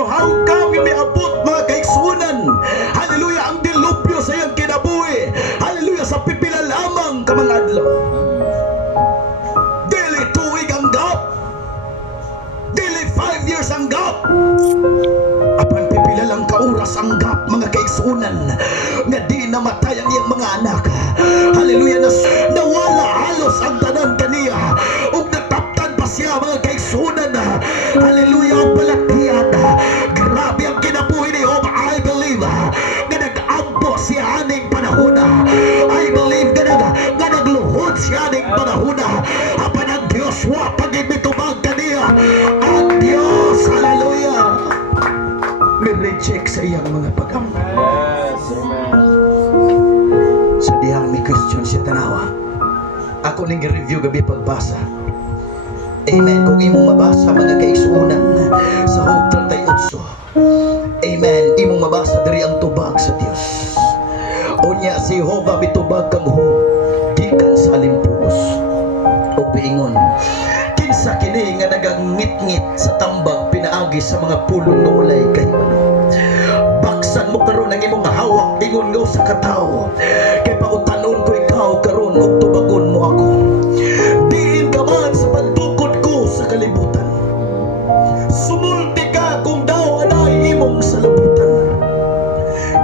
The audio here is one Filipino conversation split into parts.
ginuhaw ka nga miabot mga kaigsunan. Hallelujah, ang dilupyo sa iyang kinabuhi. Hallelujah, sa pipila lamang ka mga adlaw. Dili tuig ang gap, dili 5 years ang gap, apan pipila lang ka oras ang gap mga kaigsunan, nga di namatay ang iyang mga anak. Hallelujah, nawala halos ang tanan kaniya, ug nataptan pa siya mga kaigsunan. Hallelujah, ang balatian. Grabe ang kinabuhi ni Job. I believe nga nag-ampo siya aning panahon. I believe nga nagluhod siya aning panahon. Apan ang Diyos wa pag-ibitubag kaniya. Ang Diyos, hallelujah, ni-reject sa iyang mga pag-ampo. Sa dihang ni Christian siya tanawa, ako ning review gabi pagbasa. Amen. Kung imong mabasa mga kaigsunan sa Job 38, amen, imong mabasa diri ang tubag sa Dios. Unya si Jehovah mitubag kang Job gikan sa alimpulos, o piingon, kinsa kini nga nagangit-ngit sa tambag pinaagi sa mga pulong nga walay kahibalo. Baksan mo karon ang imong hawak, ingon nga sa katawo, kay pautanon ko ikaw karon ug tubagon mo ako. Diin ka man sa pagtukod ko sa kalibutan, sumulti ka kung daw anay imong salabutan.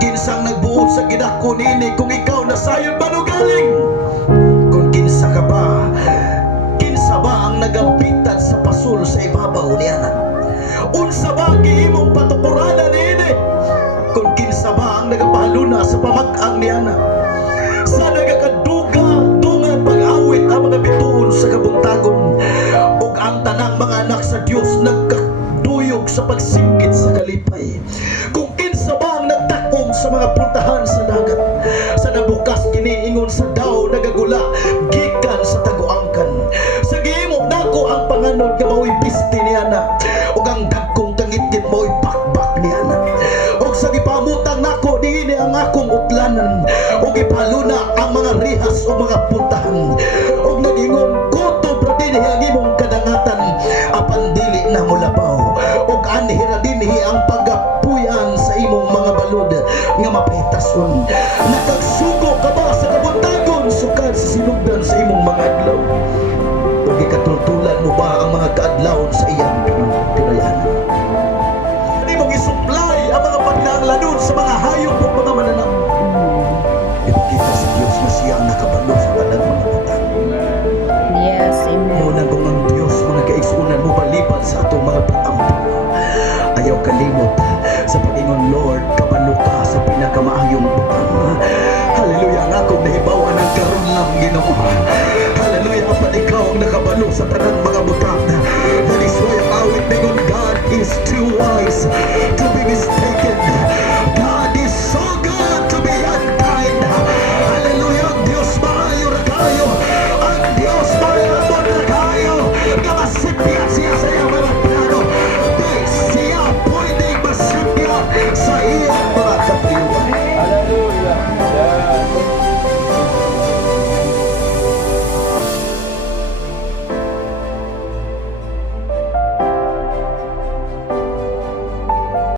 Kinsang nagbuot sa gidako nini kung ikaw nasayon manugaling. Kung kinsa ka ba, kinsa ba ang nagapitan sa pasul sa ibabaw niana? Unsa ba gihimong patukuranan nini? Kung kinsa ba ang nagapahaluna sa pamag-ang niana? Sa nagakaduga-dungan pag-awit ang mga bituon sa kabuntagon, ug ang tanang mga anak sa Dios nagkaduyog sa pagsinggit sa kalipay. Kung kinsa ba ang nagtakom sa mga puntahan sa dagat, sa nabukas giniingon sa daw nagagula gikan sa taguangkan. Sa gihimo nako ang panganod nga mao'y piste niana, ug ang dagkong kangit-ngit mao'y bakbak niana. Og sa gipamutang nako dinhi ang akong utlanan, og ipaluna ang mga rihas o mga puntahan, og nagingon kutob ra dinhi ang imong kadangatan, apan dili na mo labaw, og anhira dinhi ang pagapuyan sa imong mga balod nga mapahitason. Nakagsugo ka ba sa kabuntagon sukad sa sinugdan sa imong mga adlaw, ug ikatultulan mo ba ang mga kaadlawon sa iyang pinalayanan? Imong isupply ang mga pagnaanglanon sa mga hayop o mga mananap. Ipakita sa Diyos na siya ang nakabalo sa kanang mga utang. Yes, amen. Muna kung ang Diyos mga kaigsunan mo palipad sa atong mga pag-ampo, ayaw kalimot sa Panginoon. Lord, kabalo ka sa pinakamaayong butang. Hallelujah, ang akong nahibawan ng karon lang Ginoo. Hallelujah, kapag ikaw ang nakabalo sa tanang mga butang.